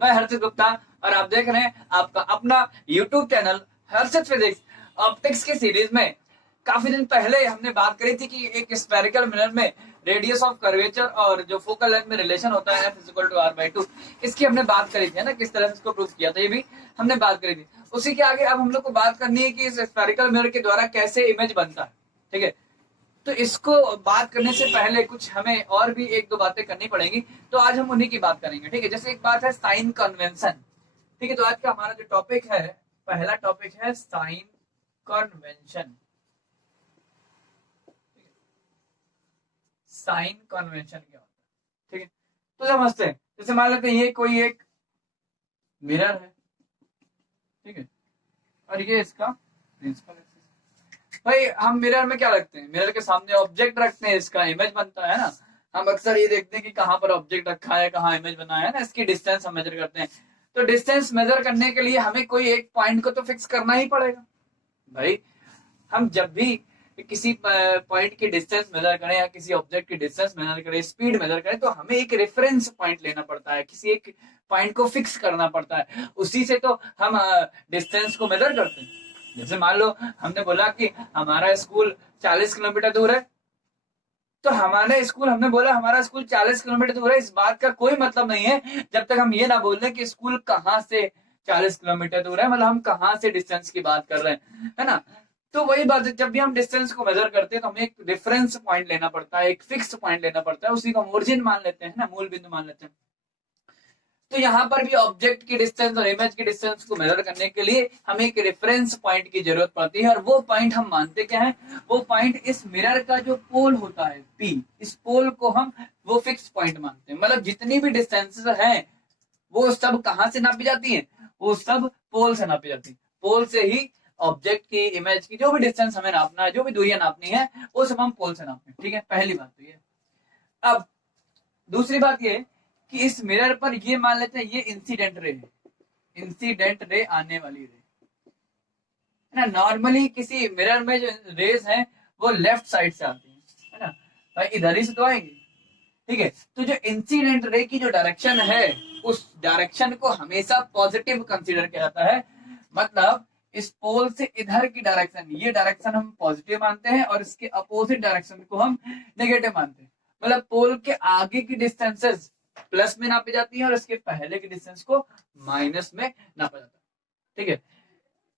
मैं हर्षित गुप्ता और आप देख रहे हैं आपका अपना यूट्यूब चैनल हर्षित फिजिक्स। ऑप्टिक्स की सीरीज में काफी दिन पहले हमने बात करी थी कि एक स्फेरिकल मिरर में रेडियस ऑफ कर्वेचर और जो फोकल लेंथ में रिलेशन होता है F=R/2, इसकी हमने बात करी थी, है ना, किस तरह से इसको प्रूव किया था, ये भी हमने बात करी थी। उसी के आगे अब हम लोग को बात करनी है कि इस स्फेरिकल मिरर के द्वारा कैसे इमेज बनता है। ठीक है, तो इसको बात करने से पहले कुछ हमें और भी एक दो बातें करनी पड़ेंगी, तो आज हम उन्हीं की बात करेंगे। ठीक है, जैसे एक बात है साइन कन्वेंशन। ठीक है, तो आज का हमारा जो टॉपिक है, पहला टॉपिक है साइन कन्वेंशन। साइन कन्वेंशन क्या होता है? ठीक है, तो समझते हैं। जैसे मान लेते हैं ये कोई एक मिरर है, ठीक है, और ये इसका प्रिंसिपल एक्सिस। भाई हम मिरर में क्या रखते हैं, मिरर के सामने ऑब्जेक्ट रखते हैं, इसका इमेज बनता है ना। हम अक्सर ये देखते हैं कि कहाँ पर ऑब्जेक्ट रखा है, कहाँ इमेज बना है ना, इसकी डिस्टेंस हम मेजर करते हैं। तो डिस्टेंस मेजर करने के लिए हमें कोई एक पॉइंट को तो फिक्स करना ही पड़ेगा। भाई हम जब भी किसी पॉइंट की डिस्टेंस मेजर करें या किसी ऑब्जेक्ट की डिस्टेंस मेजर करें, स्पीड मेजर करें, तो हमें एक रेफरेंस पॉइंट लेना पड़ता है, किसी एक पॉइंट को फिक्स करना पड़ता है, उसी से तो हम डिस्टेंस को मेजर करते हैं। जैसे मान लो हमने बोला कि हमारा स्कूल 40 किलोमीटर दूर है, तो हमारे स्कूल, हमने बोला हमारा स्कूल 40 किलोमीटर दूर है, इस बात का कोई मतलब नहीं है जब तक हम ये ना बोल दें कि स्कूल कहाँ से 40 किलोमीटर दूर है, मतलब हम कहाँ से डिस्टेंस की बात कर रहे हैं, है ना। तो वही बात है, जब भी हम डिस्टेंस को मेजर करते हैं तो हमें एक रेफरेंस पॉइंट लेना पड़ता है, एक फिक्स पॉइंट लेना पड़ता है, उसी को ओरिजिन मान लेते हैं ना, मूल बिंदु मान लेते हैं। तो यहाँ पर भी ऑब्जेक्ट की डिस्टेंस और इमेज की डिस्टेंस को मेजर करने के लिए हमें एक रेफरेंस पॉइंट की जरूरत पड़ती है, और वो पॉइंट हम मानते क्या है, वो पॉइंट इस मिरर का जो पोल होता है P, इस पोल को हम वो फिक्स पॉइंट मानते हैं। मतलब जितनी भी डिस्टेंसेस हैं वो सब कहाँ से नापी जाती है, वो सब पोल से नापी जाती है। पोल से ही ऑब्जेक्ट की, इमेज की जो भी डिस्टेंस हमें नापना है, जो भी दूरियां नापनी है, वो सब हम पोल से नापते हैं। ठीक है, पहली बात तो ये। अब दूसरी बात ये कि इस मिरर पर ये मान लेते हैं ये इंसिडेंट रे है, इंसिडेंट रे आने वाली रे है ना। नॉर्मली किसी मिरर में जो रेज हैं वो लेफ्ट साइड से आती है ना, भाई इधर ही से तो आएंगे। ठीक है, तो जो इंसिडेंट रे की जो डायरेक्शन है, उस डायरेक्शन को हमेशा पॉजिटिव कंसीडर किया जाता है। मतलब इस पोल से इधर की डायरेक्शन, ये डायरेक्शन हम पॉजिटिव मानते हैं और इसके अपोजिट डायरेक्शन को हम नेगेटिव मानते हैं। मतलब पोल के आगे की डिस्टेंसेस प्लस में नापी जाती है और इसके पहले की डिस्टेंस को माइनस में नापा जाता है। ठीक है,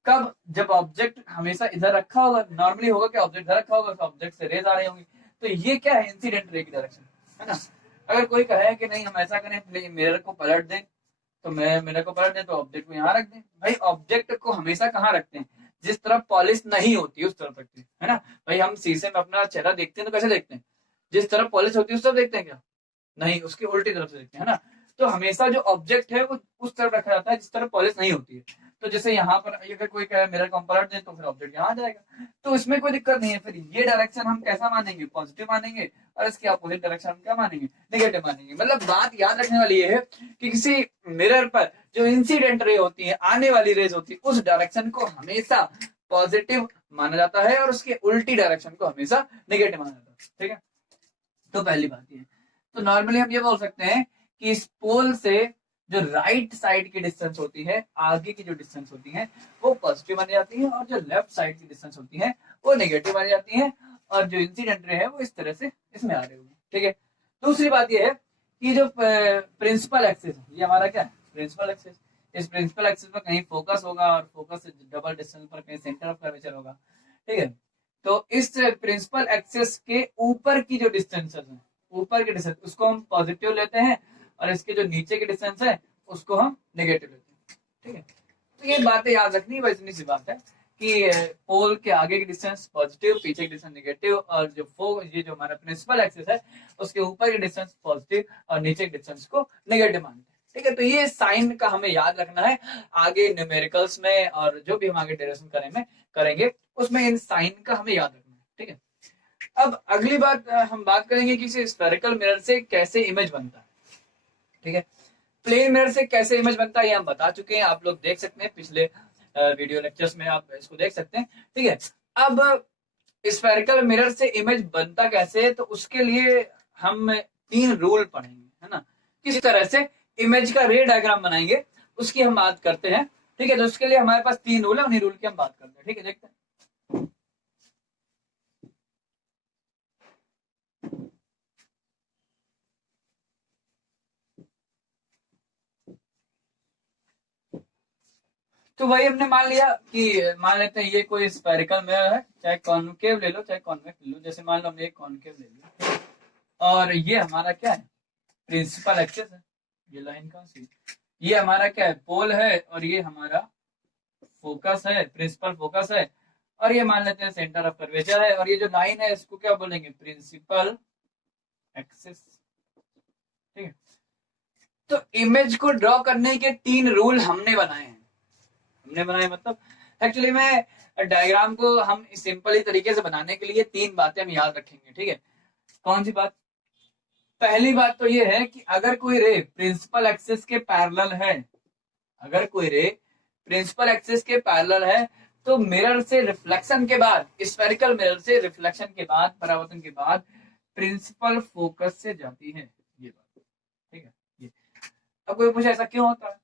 कब, जब ऑब्जेक्ट हमेशा इधर रखा होगा, नॉर्मली होगा कि ऑब्जेक्ट इधर रखा होगा तो ऑब्जेक्ट से रेज आ रही होंगी, तो ये क्या है, इंसिडेंट रे की डायरेक्शन है ना। अगर कोई कहे कि नहीं हम ऐसा करें, मिरर को पलट दें, तो मैं मिरर को पलट दें तो ऑब्जेक्ट को यहाँ रख दें। भाई ऑब्जेक्ट को हमेशा कहाँ रखते हैं, जिस तरफ पॉलिश नहीं होती उस तरफ रखते हैं, है ना। भाई हम शीशे में अपना चेहरा देखते हैं तो कैसे देखते हैं, जिस तरफ पॉलिश होती है उस तरफ देखते हैं क्या, नहीं, उसकी उल्टी तरफ से देखते हैं, है ना। तो हमेशा जो ऑब्जेक्ट है वो उस तरफ रखा जाता है जिस तरफ पॉलिश नहीं होती है। तो जैसे यहाँ पर अगर कोई कहे मिरर को पलट दें तो फिर ऑब्जेक्ट यहाँ आ जाएगा, तो इसमें कोई दिक्कत नहीं है। फिर ये डायरेक्शन हम कैसा मानेंगे, पॉजिटिव मानेंगे, और इसके अपोजिट डायरेक्शन हम क्या मानेंगे, नेगेटिव मानेंगे। मतलब बात याद रखने वाली ये है कि किसी मिरर पर जो इंसिडेंट रे होती है, आने वाली रेज होती है, उस डायरेक्शन को हमेशा पॉजिटिव माना जाता है और उसके उल्टी डायरेक्शन को हमेशा नेगेटिव माना जाता है। ठीक है, तो पहली बात ये। तो नॉर्मली हम ये बोल सकते हैं कि इस पोल से जो राइट साइड की डिस्टेंस होती है, आगे की जो डिस्टेंस होती है, वो पॉजिटिव मानी जाती है, और जो लेफ्ट साइड की डिस्टेंस होती है वो नेगेटिव मानी जाती है, और जो इंसिडेंट रे है वो इस तरह से इसमें आ रही होगी। ठीक है, दूसरी बात ये है कि जो प्रिंसिपल एक्सिस है, ये हमारा क्या है, प्रिंसिपल एक्सिस। इस प्रिंसिपल एक्सिस पर कहीं फोकस होगा और फोकस से डबल डिस्टेंस पर कहीं सेंटर ऑफ कर्वेचर होगा। ठीक है, तो इस प्रिंसिपल एक्सिस के ऊपर की जो डिस्टेंसेस है, ऊपर की डिस्टेंस उसको हम पॉजिटिव लेते हैं, और इसके जो नीचे की डिस्टेंस है उसको हम नेगेटिव लेते हैं। ठीक है, तो ये बातें याद रखनी, बस इतनी सी बात है कि पोल के आगे की डिस्टेंस पॉजिटिव, पीछे की डिस्टेंस नेगेटिव, और जो ये जो हमारा प्रिंसिपल एक्सिस है उसके ऊपर की डिस्टेंस पॉजिटिव और नीचे की डिस्टेंस को नेगेटिव मानते हैं। ठीक है, तो ये साइन का हमें याद रखना है, आगे न्यूमेरिकल्स में और जो भी हम आगे डेरिवेशन करेंगे उसमें इन साइन का हमें याद रखना है। ठीक है, अब अगली बात हम बात करेंगे कि स्फेरिकल मिरर से कैसे इमेज बनता है। ठीक है, प्लेन मिरर से कैसे इमेज बनता है ये हम बता चुके हैं, आप लोग देख सकते हैं पिछले वीडियो लेक्चर्स में, आप इसको देख सकते हैं। ठीक है, अब स्फेरिकल मिरर से इमेज बनता कैसे है, तो उसके लिए हम 3 रूल पढ़ेंगे, है ना। किस तरह से इमेज का रे डायग्राम बनाएंगे उसकी हम बात करते हैं। ठीक है, तो उसके लिए हमारे पास 3 रूल है, उन्हीं रूल की हम बात करते हैं। ठीक है, देखते हैं। तो वही हमने मान लिया कि मान लेते हैं ये कोई स्फेरिकल मिरर है, चाहे कॉन्केव ले लो चाहे कॉन्वेक्स ले लो। जैसे मान लो हमने एक कॉन्केव ले लिया और ये हमारा क्या है, प्रिंसिपल एक्सिस है। ये लाइन का सी, ये हमारा क्या है, पोल है, और ये हमारा फोकस है, प्रिंसिपल फोकस है। और ये मान लेते हैं सेंटर ऑफ कर्वेचर है, और ये जो लाइन है इसको क्या बोलेंगे, प्रिंसिपल एक्सिस। ठीक है, तो इमेज को ड्रॉ करने के 3 रूल हमने बनाए हैं। हमने बनाए मतलब एक्चुअली में डायग्राम को हम सिंपली तरीके से बनाने के लिए 3 बातें हम याद रखेंगे। ठीक है, कौन सी बात? पहली बात तो ये है कि अगर कोई रे प्रिंसिपल एक्सिस के पैरेलल है, अगर कोई रे प्रिंसिपल एक्सिस के पैरेलल है, तो मिरर से रिफ्लेक्शन के बाद, स्फेरिकल मिरर से रिफ्लेक्शन के बाद, परावर्तन के बाद प्रिंसिपल फोकस से जाती है। ये बात ठीक है। ये अब कोई पूछे ऐसा क्यों होता है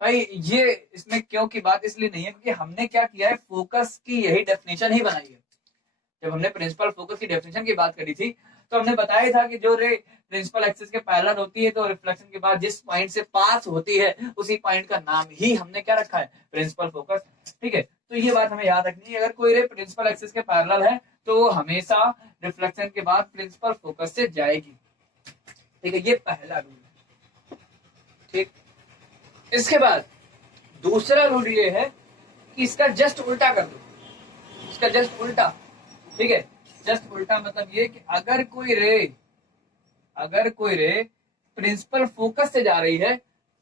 भाई, ये इसमें क्यों की बात इसलिए नहीं है क्योंकि हमने क्या किया है, फोकस की यही डेफिनेशन ही बनाई है। जब हमने प्रिंसिपल फोकस की डेफिनेशन की बात करी थी तो हमने बताया था कि जो रे प्रिंसिपल एक्सिस के पैरेलल होती है तो रिफ्लेक्शन के बाद जिस पॉइंट से पास होती है उसी पॉइंट का नाम ही हमने क्या रखा है, प्रिंसिपल फोकस। ठीक है, तो ये बात हमें याद रखनी है, अगर कोई रे प्रिंसिपल एक्सिस के पैरेलल है तो वो हमेशा रिफ्लेक्शन के बाद प्रिंसिपल फोकस से जाएगी। ठीक है, ये पहला रूल है। ठीक, इसके बाद दूसरा रूल ये है कि इसका जस्ट उल्टा कर दो, इसका जस्ट उल्टा। ठीक है, जस्ट उल्टा मतलब ये कि अगर कोई रे प्रिंसिपल फोकस से जा रही है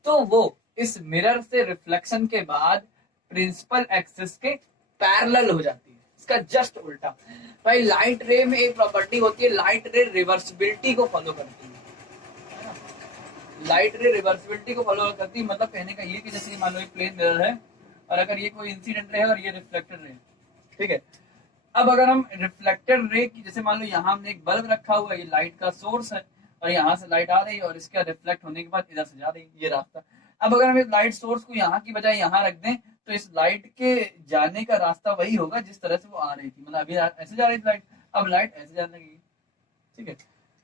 तो वो इस मिरर से रिफ्लेक्शन के बाद प्रिंसिपल एक्सिस के पैरेलल हो जाती है। इसका जस्ट उल्टा। भाई लाइट रे में एक प्रॉपर्टी होती है, लाइट रे रिवर्सिबिलिटी को फॉलो करती है। लाइट रे रिवर्सिबिलिटी को फॉलो करती है, मतलब कहने का ये कि जैसे मान लो एक प्लेन मिरर है और अगर ये कोई इंसिडेंट रे है और ये रिफ्लेक्टेड रे, ठीक है, अब अगर हम रिफ्लेक्टेड रे की, जैसे मान लो यहाँ हमने एक बल्ब रखा हुआ है, ये लाइट का सोर्स है और यहाँ से लाइट आ रही है और इसका रिफ्लेक्ट होने के बाद इधर से जा रही है, ये रास्ता। अब अगर हम इस लाइट सोर्स को यहाँ की बजाय यहाँ रख दें तो इस लाइट के जाने का रास्ता वही होगा जिस तरह से वो आ रही थी, मतलब अभी ऐसे जा रही थी लाइट, अब लाइट ऐसे जाने लगेगी। ठीक है,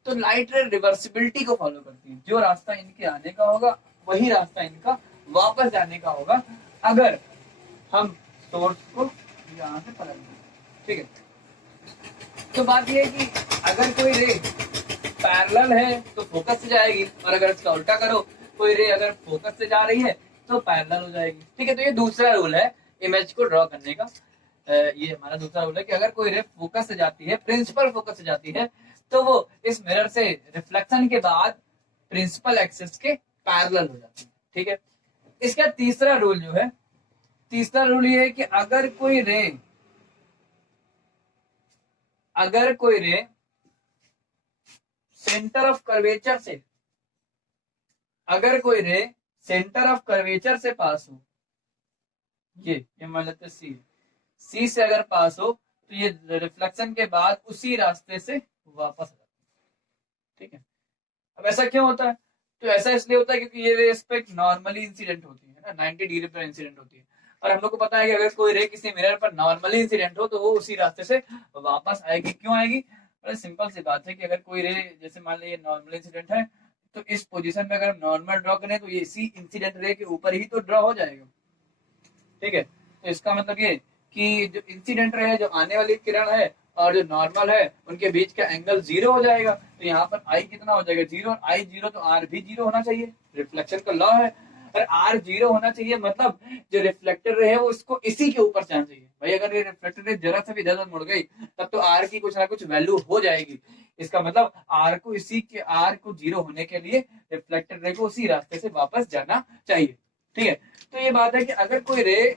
तो लाइट रे रिवर्सिबिलिटी को फॉलो करती है, जो रास्ता इनके आने का होगा वही रास्ता इनका वापस जाने का होगा अगर हम सोर्स को यहाँ से पलट दें। ठीक है, तो बात यह है कि अगर कोई रे पैरेलल है तो फोकस से जाएगी, और अगर इसका उल्टा करो, कोई रे अगर फोकस से जा रही है तो पैरेलल हो जाएगी। ठीक है, तो ये दूसरा रूल है इमेज को ड्रॉ करने का। ये हमारा दूसरा रूल है कि अगर कोई रे फोकस से जाती है, प्रिंसिपल फोकस से जाती है, तो वो इस मिरर से रिफ्लेक्शन के बाद प्रिंसिपल एक्सिस के पैरेलल हो जाती है। ठीक है, इसका तीसरा रूल जो है, तीसरा रूल ये है कि अगर कोई रे सेंटर ऑफ कर्वेचर से, अगर कोई रे सेंटर ऑफ कर्वेचर से पास हो, ये मान लेते सी से अगर पास हो तो ये रिफ्लेक्शन के बाद उसी रास्ते से वापस आ जाती है। ठीक है, अब ऐसा क्यों होता है? तो ऐसा इसलिए होता है क्योंकि ये रे इस पे नॉर्मली इंसिडेंट होती है ना, 90 डिग्री पर इंसिडेंट होती है, और हम लोग को पता है कि अगर कोई रे किसी मिरर पर नॉर्मली इंसिडेंट हो तो वो उसी रास्ते से वापस आएगी। क्यों आएगी? बड़े सिंपल सी बात है कि अगर कोई रे, जैसे मान लीजिए नॉर्मल इंसिडेंट है, तो इस पोजीशन में अगर हम नॉर्मल ड्रॉ करें तो ये इसी इंसिडेंट रे के ऊपर ही तो ड्रॉ हो जाएगा। ठीक है, तो इसका मतलब ये कि जो इंसिडेंट रे है, जो आने वाली किरण है, और जो नॉर्मल है, उनके बीच का एंगल 0 हो जाएगा। तो यहाँ पर आई कितना हो जाएगा? 0, और आई 0 तो आर भी 0 होना चाहिए, रिफ्लेक्शन का लॉ है। और आर 0 होना चाहिए मतलब जो रिफ्लेक्टेड रे है वो इसको इसी के ऊपर जाना चाहिए। भाई अगर ये रिफ्लेक्टेड रे जरा सा भी इधर मुड़ गई तब तो आर की कुछ ना कुछ वैल्यू हो जाएगी। इसका मतलब आर को 0 होने के लिए रिफ्लेक्टेड रे को उसी रास्ते से वापस जाना चाहिए। ठीक है, तो ये बात है कि अगर कोई रे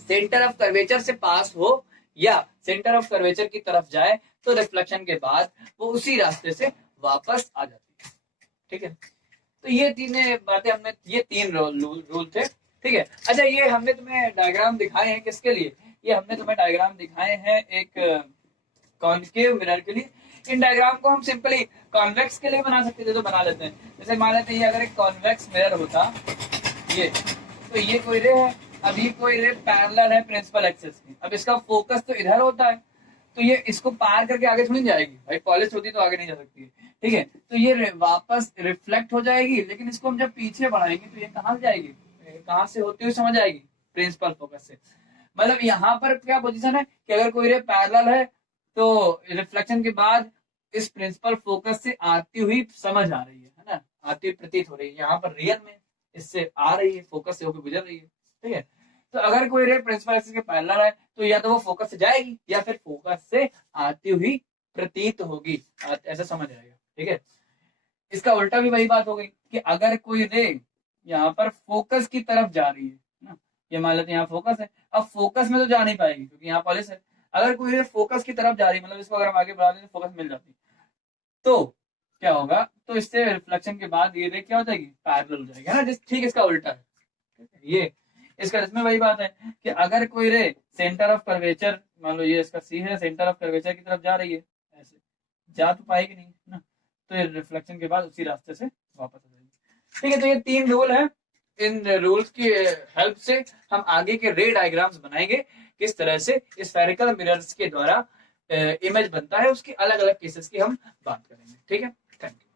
सेंटर ऑफ कर्वेचर से पास हो या सेंटर ऑफ कर्वेचर की तरफ जाए तो रिफ्लेक्शन के बाद वो उसी रास्ते से वापस आ जाती है। ठीक है, तो ये 3 बातें हमने, ये 3 रूल थे। ठीक है, अच्छा ये हमने तुम्हें डायग्राम दिखाए हैं किसके लिए? ये हमने तुम्हें डायग्राम दिखाए हैं एक कॉन्केव मिरर के लिए। इन डायग्राम को हम सिंपली कॉन्वेक्स के लिए बना सकते थे तो बना लेते हैं। जैसे मान लेते हैं अगर एक कॉन्वेक्स मिरर होता ये, तो ये कोई रे है, अब ये कोई रे पैरेलल है प्रिंसिपल एक्सिस की, अब इसका फोकस तो इधर होता है, तो ये इसको पार करके आगे थोड़ी जाएगी भाई, पॉलिश होती तो आगे नहीं जा सकती है, ठीक है। तो ये वापस रिफ्लेक्ट हो जाएगी, लेकिन इसको हम जब पीछे बढ़ाएंगे तो ये कहाँ से जाएगी, कहाँ से होती हुई समझ आएगी, प्रिंसिपल फोकस से। मतलब यहाँ पर क्या पोजीशन है कि अगर कोई रे पैरेलल है तो रिफ्लेक्शन के बाद इस प्रिंसिपल फोकस से आती हुई समझ आ रही है ना, आती हुई प्रतीत हो रही है, यहाँ पर रियल में इससे आ रही है, फोकस से होकर गुजर रही है, ठीक है। तो अगर कोई रे प्रिंसिपल एक्सिस के पैरेलल है तो या तो वो फोकस से जाएगी या फिर फोकस से आती हुई प्रतीत होगी, ऐसा समझ आएगा, ठीक है। इसका उल्टा भी वही बात हो गई कि अगर कोई रे यहाँ पर फोकस की तरफ जा रही है ना, ये मान लेते हैं यहाँ फोकस है, अब फोकस में तो जा नहीं पाएगी क्योंकि यहाँ पॉलिश है। अगर कोई रे फोकस की तरफ जा रही है, मतलब इसको अगर हम आगे बढ़ा दें तो फोकस मिल जाती, तो क्या होगा, तो इससे रिफ्लेक्शन के बाद ये रे क्या हो जाएगी, पैरेलल हो जाएगी, है ना, ठीक इसका उल्टा है ये। इसका इसमें वही बात है कि अगर कोई रे सेंटर ऑफ कर्वेचर, मान लो ये इसका सी है, सेंटर ऑफ कर्वेचर की तरफ जा रही है, ऐसे जा तो पाएगी नहीं ना, तो ये रिफ्लेक्शन के बाद उसी रास्ते से वापस आ जाएगी, ठीक है। तो ये 3 रूल है, इन रूल्स की हेल्प से हम आगे के रे डायग्राम्स बनाएंगे, किस तरह से स्फेरिकल मिरर्स के द्वारा इमेज बनता है, उसकी अलग अलग केसेस की हम बात करेंगे, ठीक है। Thank you.